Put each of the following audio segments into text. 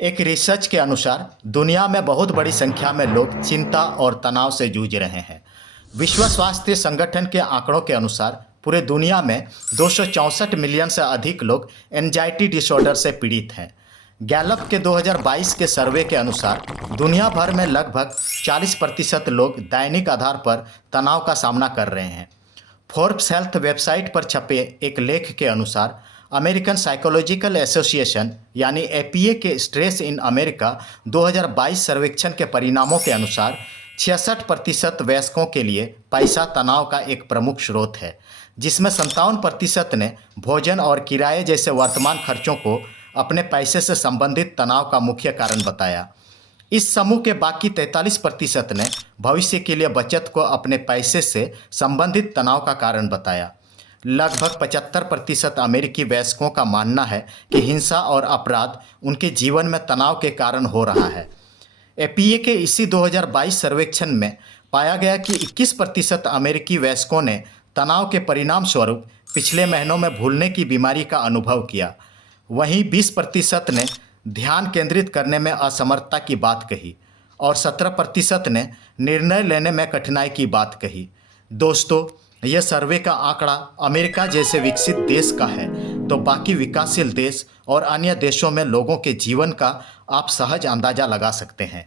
एक रिसर्च के अनुसार दुनिया में बहुत बड़ी संख्या में लोग चिंता और तनाव से जूझ रहे हैं। विश्व स्वास्थ्य संगठन के आंकड़ों के अनुसार पूरे दुनिया में 264 मिलियन से अधिक लोग एंजाइटी डिसऑर्डर से पीड़ित हैं। गैलप के 2022 के सर्वे के अनुसार दुनिया भर में लगभग 40% लोग दैनिक आधार पर तनाव का सामना कर रहे हैं। फोर्ब्स हेल्थ वेबसाइट पर छपे एक लेख के अनुसार अमेरिकन साइकोलॉजिकल एसोसिएशन यानी एपीए के स्ट्रेस इन अमेरिका 2022 सर्वेक्षण के परिणामों के अनुसार 66% वयस्कों के लिए पैसा तनाव का एक प्रमुख स्रोत है, जिसमें 57% ने भोजन और किराए जैसे वर्तमान खर्चों को अपने पैसे से संबंधित तनाव का मुख्य कारण बताया। इस समूह के बाकी 43% ने भविष्य के लिए बचत को अपने पैसे से संबंधित तनाव का कारण बताया। लगभग 75% अमेरिकी वयस्कों का मानना है कि हिंसा और अपराध उनके जीवन में तनाव के कारण हो रहा है। एपीए के इसी 2022 सर्वेक्षण में पाया गया कि 21% अमेरिकी वयस्कों ने तनाव के परिणाम स्वरूप पिछले महीनों में भूलने की बीमारी का अनुभव किया। वहीं 20% ने ध्यान केंद्रित करने में असमर्थता की बात कही और 17% ने निर्णय लेने में कठिनाई की बात कही। दोस्तों, यह सर्वे का आंकड़ा अमेरिका जैसे विकसित देश का है, तो बाकी विकासशील देश और अन्य देशों में लोगों के जीवन का आप सहज अंदाजा लगा सकते हैं।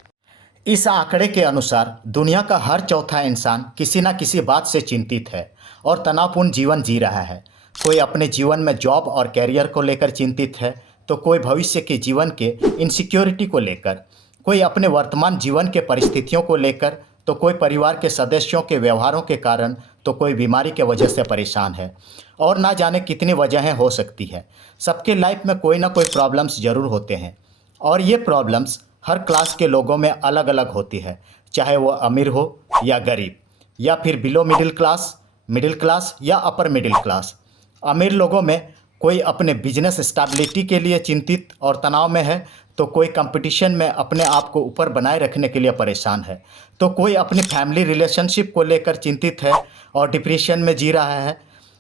इस आंकड़े के अनुसार दुनिया का हर चौथा इंसान किसी न किसी बात से चिंतित है और तनावपूर्ण जीवन जी रहा है। कोई अपने जीवन में जॉब और कैरियर को लेकर चिंतित है, तो कोई भविष्य के जीवन के इनसिक्योरिटी को लेकर, कोई अपने वर्तमान जीवन के परिस्थितियों को लेकर, तो कोई परिवार के सदस्यों के व्यवहारों के कारण, तो कोई बीमारी के वजह से परेशान है और ना जाने कितनी वजहें हो सकती हैं। सबके लाइफ में कोई ना कोई प्रॉब्लम्स ज़रूर होते हैं और ये प्रॉब्लम्स हर क्लास के लोगों में अलग अलग होती है, चाहे वो अमीर हो या गरीब या फिर बिलो मिडिल क्लास या अपर मिडिल क्लास। अमीर लोगों में कोई अपने बिजनेस स्टेबिलिटी के लिए चिंतित और तनाव में है, तो कोई कंपटीशन में अपने आप को ऊपर बनाए रखने के लिए परेशान है, तो कोई अपनी फैमिली रिलेशनशिप को लेकर चिंतित है और डिप्रेशन में जी रहा है।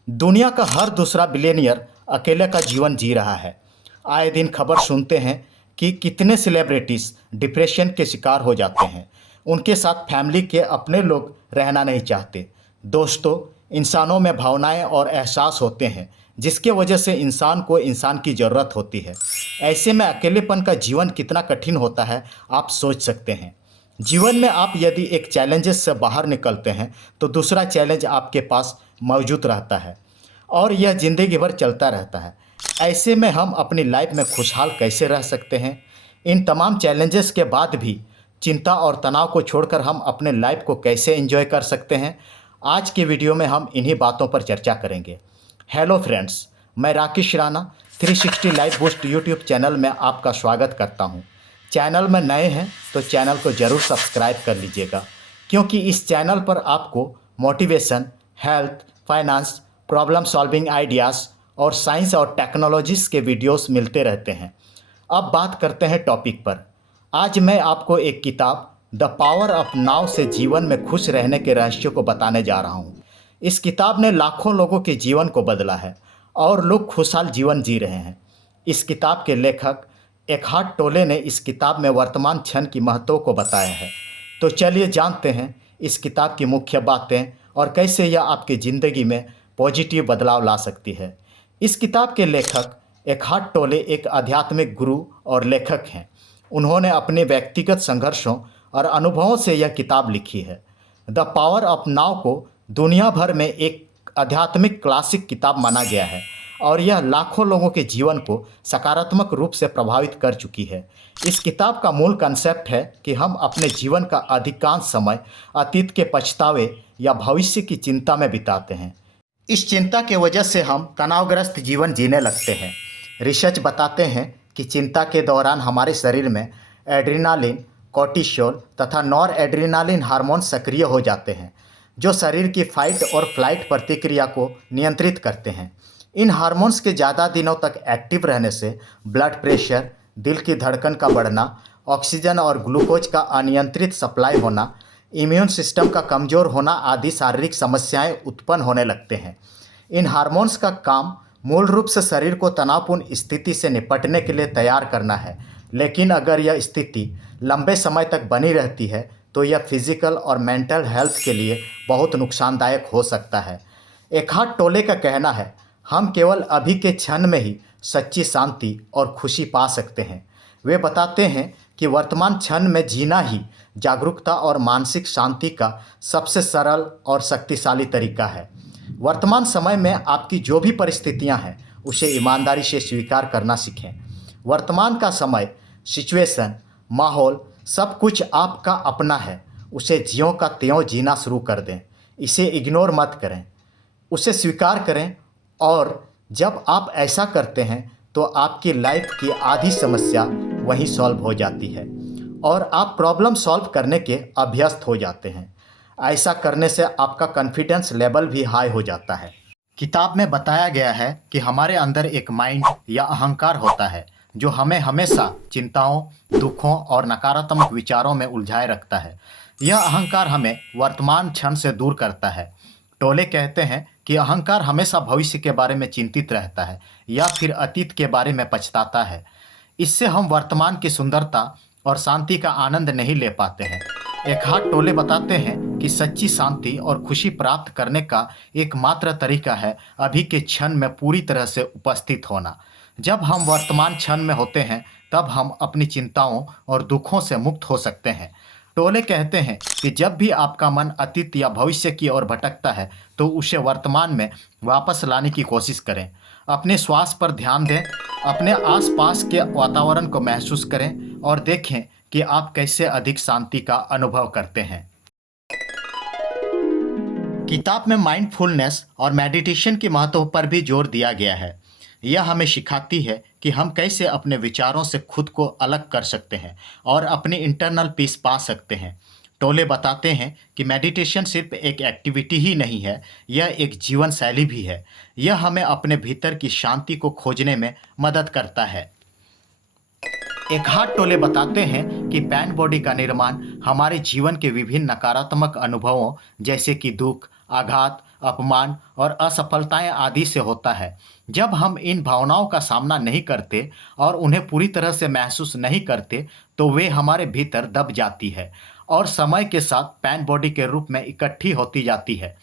दुनिया का हर दूसरा बिलियनियर अकेले का जीवन जी रहा है। आए दिन खबर सुनते हैं कि कितने सेलिब्रिटीज़ डिप्रेशन के शिकार हो जाते हैं। उनके साथ फैमिली के अपने लोग रहना नहीं चाहते। दोस्तों, इंसानों में भावनाएं और एहसास होते हैं, जिसके वजह से इंसान को इंसान की ज़रूरत होती है। ऐसे में अकेलेपन का जीवन कितना कठिन होता है, आप सोच सकते हैं। जीवन में आप यदि एक चैलेंजेस से बाहर निकलते हैं, तो दूसरा चैलेंज आपके पास मौजूद रहता है और यह ज़िंदगी भर चलता रहता है। ऐसे में हम अपनी लाइफ में खुशहाल कैसे रह सकते हैं? इन तमाम चैलेंजेस के बाद भी चिंता और तनाव को छोड़कर हम अपने लाइफ को कैसे एंजॉय कर सकते हैं? आज के वीडियो में हम इन्हीं बातों पर चर्चा करेंगे। हेलो फ्रेंड्स, मैं Rakesh Rana 360 life boost YouTube channel में आपका स्वागत करता हूं। चैनल में नए हैं तो चैनल को ज़रूर सब्सक्राइब कर लीजिएगा, क्योंकि इस चैनल पर आपको motivation, health, finance, problem solving ideas और साइंस और टेक्नोलॉजीज़ के वीडियोस मिलते रहते हैं। अब बात करते हैं टॉपिक पर। आज मैं आपको एक किताब द पावर ऑफ नाउ से जीवन में खुश रहने के रहस्यों को बताने जा रहा हूँ। इस किताब ने लाखों लोगों के जीवन को बदला है और लोग खुशहाल जीवन जी रहे हैं। इस किताब के लेखक एकहार्ट टोले ने इस किताब में वर्तमान क्षण की महत्व को बताया है। तो चलिए जानते हैं इस किताब की मुख्य बातें और कैसे यह आपकी ज़िंदगी में पॉजिटिव बदलाव ला सकती है। इस किताब के लेखक एकहार्ट टोले एक आध्यात्मिक गुरु और लेखक हैं। उन्होंने अपने व्यक्तिगत संघर्षों और अनुभवों से यह किताब लिखी है। द पावर ऑफ नाउ को दुनिया भर में एक आध्यात्मिक क्लासिक किताब माना गया है और यह लाखों लोगों के जीवन को सकारात्मक रूप से प्रभावित कर चुकी है। इस किताब का मूल कंसेप्ट है कि हम अपने जीवन का अधिकांश समय अतीत के पछतावे या भविष्य की चिंता में बिताते हैं। इस चिंता के वजह से हम तनावग्रस्त जीवन जीने लगते हैं। रिसर्च बताते हैं कि चिंता के दौरान हमारे शरीर में एड्रेनालिन, कोर्टिसोल तथा नॉर एड्रेनालिन हार्मोन सक्रिय हो जाते हैं, जो शरीर की फाइट और फ्लाइट प्रतिक्रिया को नियंत्रित करते हैं। इन हार्मोन्स के ज़्यादा दिनों तक एक्टिव रहने से ब्लड प्रेशर, दिल की धड़कन का बढ़ना, ऑक्सीजन और ग्लूकोज का अनियंत्रित सप्लाई होना, इम्यून सिस्टम का कमज़ोर होना आदि शारीरिक समस्याएं उत्पन्न होने लगते हैं। इन हार्मोन्स का काम मूल रूप से शरीर को तनावपूर्ण स्थिति से निपटने के लिए तैयार करना है, लेकिन अगर यह स्थिति लंबे समय तक बनी रहती है तो यह फिजिकल और मेंटल हेल्थ के लिए बहुत नुकसानदायक हो सकता है। एखार्ट टोले का कहना है, हम केवल अभी के क्षण में ही सच्ची शांति और खुशी पा सकते हैं। वे बताते हैं कि वर्तमान क्षण में जीना ही जागरूकता और मानसिक शांति का सबसे सरल और शक्तिशाली तरीका है। वर्तमान समय में आपकी जो भी परिस्थितियां हैं उसे ईमानदारी से स्वीकार करना सीखें। वर्तमान का समय, सिचुएशन, माहौल सब कुछ आपका अपना है। उसे ज्यों का त्यों जीना शुरू कर दें। इसे इग्नोर मत करें, उसे स्वीकार करें। और जब आप ऐसा करते हैं तो आपकी लाइफ की आधी समस्या वहीं सॉल्व हो जाती है और आप प्रॉब्लम सॉल्व करने के अभ्यस्त हो जाते हैं। ऐसा करने से आपका कॉन्फिडेंस लेवल भी हाई हो जाता है। किताब में बताया गया है कि हमारे अंदर एक माइंड या अहंकार होता है जो हमें हमेशा चिंताओं, दुखों और नकारात्मक विचारों में उलझाए रखता है। यह अहंकार हमें वर्तमान क्षण से दूर करता है। टोले कहते हैं कि अहंकार हमेशा भविष्य के बारे में चिंतित रहता है या फिर अतीत के बारे में पछताता है। इससे हम वर्तमान की सुंदरता और शांति का आनंद नहीं ले पाते हैं। एखार्ट टोले बताते हैं कि सच्ची शांति और खुशी प्राप्त करने का एकमात्र तरीका है अभी के क्षण में पूरी तरह से उपस्थित होना। जब हम वर्तमान क्षण में होते हैं तब हम अपनी चिंताओं और दुखों से मुक्त हो सकते हैं। टोले कहते हैं कि जब भी आपका मन अतीत या भविष्य की ओर भटकता है तो उसे वर्तमान में वापस लाने की कोशिश करें। अपने श्वास पर ध्यान दें, अपने आसपास के वातावरण को महसूस करें और देखें कि आप कैसे अधिक शांति का अनुभव करते हैं। किताब में माइंडफुलनेस और मेडिटेशन के महत्व पर भी जोर दिया गया है। यह हमें सिखाती है कि हम कैसे अपने विचारों से खुद को अलग कर सकते हैं और अपनी इंटरनल पीस पा सकते हैं। टोले बताते हैं कि मेडिटेशन सिर्फ एक एक्टिविटी ही नहीं है, यह एक जीवन शैली भी है। यह हमें अपने भीतर की शांति को खोजने में मदद करता है। एखार्ट टोले बताते हैं कि पैन बॉडी का निर्माण हमारे जीवन के विभिन्न नकारात्मक अनुभवों जैसे कि दुख, आघात, अपमान और असफलताएं आदि से होता है। जब हम इन भावनाओं का सामना नहीं करते और उन्हें पूरी तरह से महसूस नहीं करते तो वे हमारे भीतर दब जाती है और समय के साथ पैन बॉडी के रूप में इकट्ठी होती जाती है।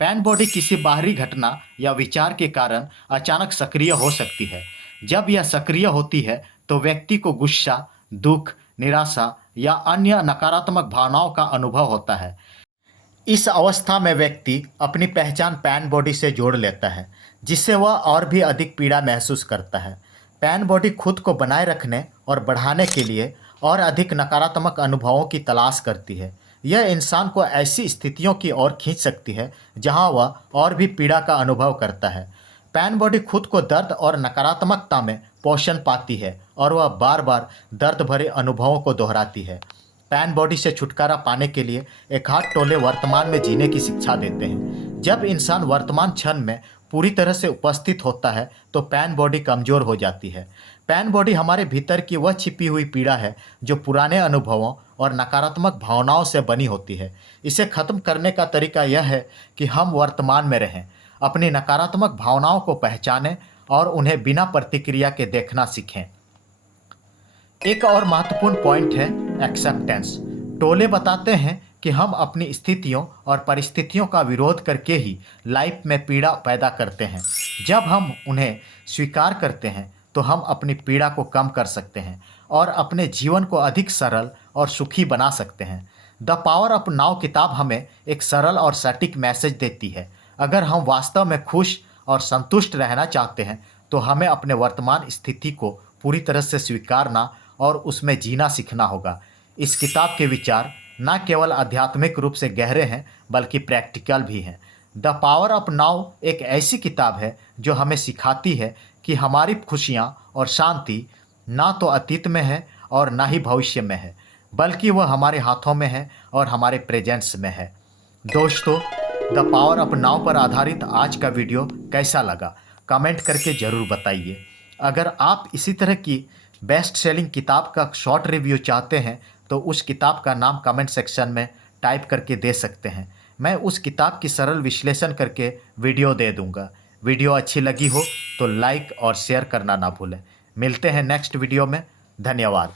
पैन बॉडी किसी बाहरी घटना या विचार के कारण अचानक सक्रिय हो सकती है। जब यह सक्रिय होती है तो व्यक्ति को गुस्सा, दुख, निराशा या अन्य नकारात्मक भावनाओं का अनुभव होता है। इस अवस्था में व्यक्ति अपनी पहचान पैन बॉडी से जोड़ लेता है, जिससे वह और भी अधिक पीड़ा महसूस करता है। पैन बॉडी खुद को बनाए रखने और बढ़ाने के लिए और अधिक नकारात्मक अनुभवों की तलाश करती है। यह इंसान को ऐसी स्थितियों की ओर खींच सकती है जहां वह और भी पीड़ा का अनुभव करता है। पैन बॉडी खुद को दर्द और नकारात्मकता में पोषण पाती है और वह बार बार दर्द भरे अनुभवों को दोहराती है। पैन बॉडी से छुटकारा पाने के लिए एखार्ट टोले वर्तमान में जीने की शिक्षा देते हैं। जब इंसान वर्तमान क्षण में पूरी तरह से उपस्थित होता है तो पैन बॉडी कमज़ोर हो जाती है। पैन बॉडी हमारे भीतर की वह छिपी हुई पीड़ा है जो पुराने अनुभवों और नकारात्मक भावनाओं से बनी होती है। इसे ख़त्म करने का तरीका यह है कि हम वर्तमान में रहें, अपनी नकारात्मक भावनाओं को पहचानें और उन्हें बिना प्रतिक्रिया के देखना सीखें। एक और महत्वपूर्ण पॉइंट है एक्सेप्टेंस। टोले बताते हैं कि हम अपनी स्थितियों और परिस्थितियों का विरोध करके ही लाइफ में पीड़ा पैदा करते हैं। जब हम उन्हें स्वीकार करते हैं तो हम अपनी पीड़ा को कम कर सकते हैं और अपने जीवन को अधिक सरल और सुखी बना सकते हैं। द पावर ऑफ नाउ किताब हमें एक सरल और सटीक मैसेज देती है। अगर हम वास्तव में खुश और संतुष्ट रहना चाहते हैं तो हमें अपने वर्तमान स्थिति को पूरी तरह से स्वीकारना और उसमें जीना सीखना होगा। इस किताब के विचार न केवल आध्यात्मिक रूप से गहरे हैं बल्कि प्रैक्टिकल भी हैं। द पावर ऑफ नाउ एक ऐसी किताब है जो हमें सिखाती है कि हमारी खुशियाँ और शांति ना तो अतीत में है और ना ही भविष्य में है, बल्कि वह हमारे हाथों में है और हमारे प्रेजेंस में है। दोस्तों, द पावर ऑफ नाउ पर आधारित आज का वीडियो कैसा लगा कमेंट करके ज़रूर बताइए। अगर आप इसी तरह की बेस्ट सेलिंग किताब का शॉर्ट रिव्यू चाहते हैं तो उस किताब का नाम कमेंट सेक्शन में टाइप करके दे सकते हैं। मैं उस किताब की सरल विश्लेषण करके वीडियो दे दूंगा। वीडियो अच्छी लगी हो तो लाइक और शेयर करना ना भूलें। मिलते हैं नेक्स्ट वीडियो में। धन्यवाद।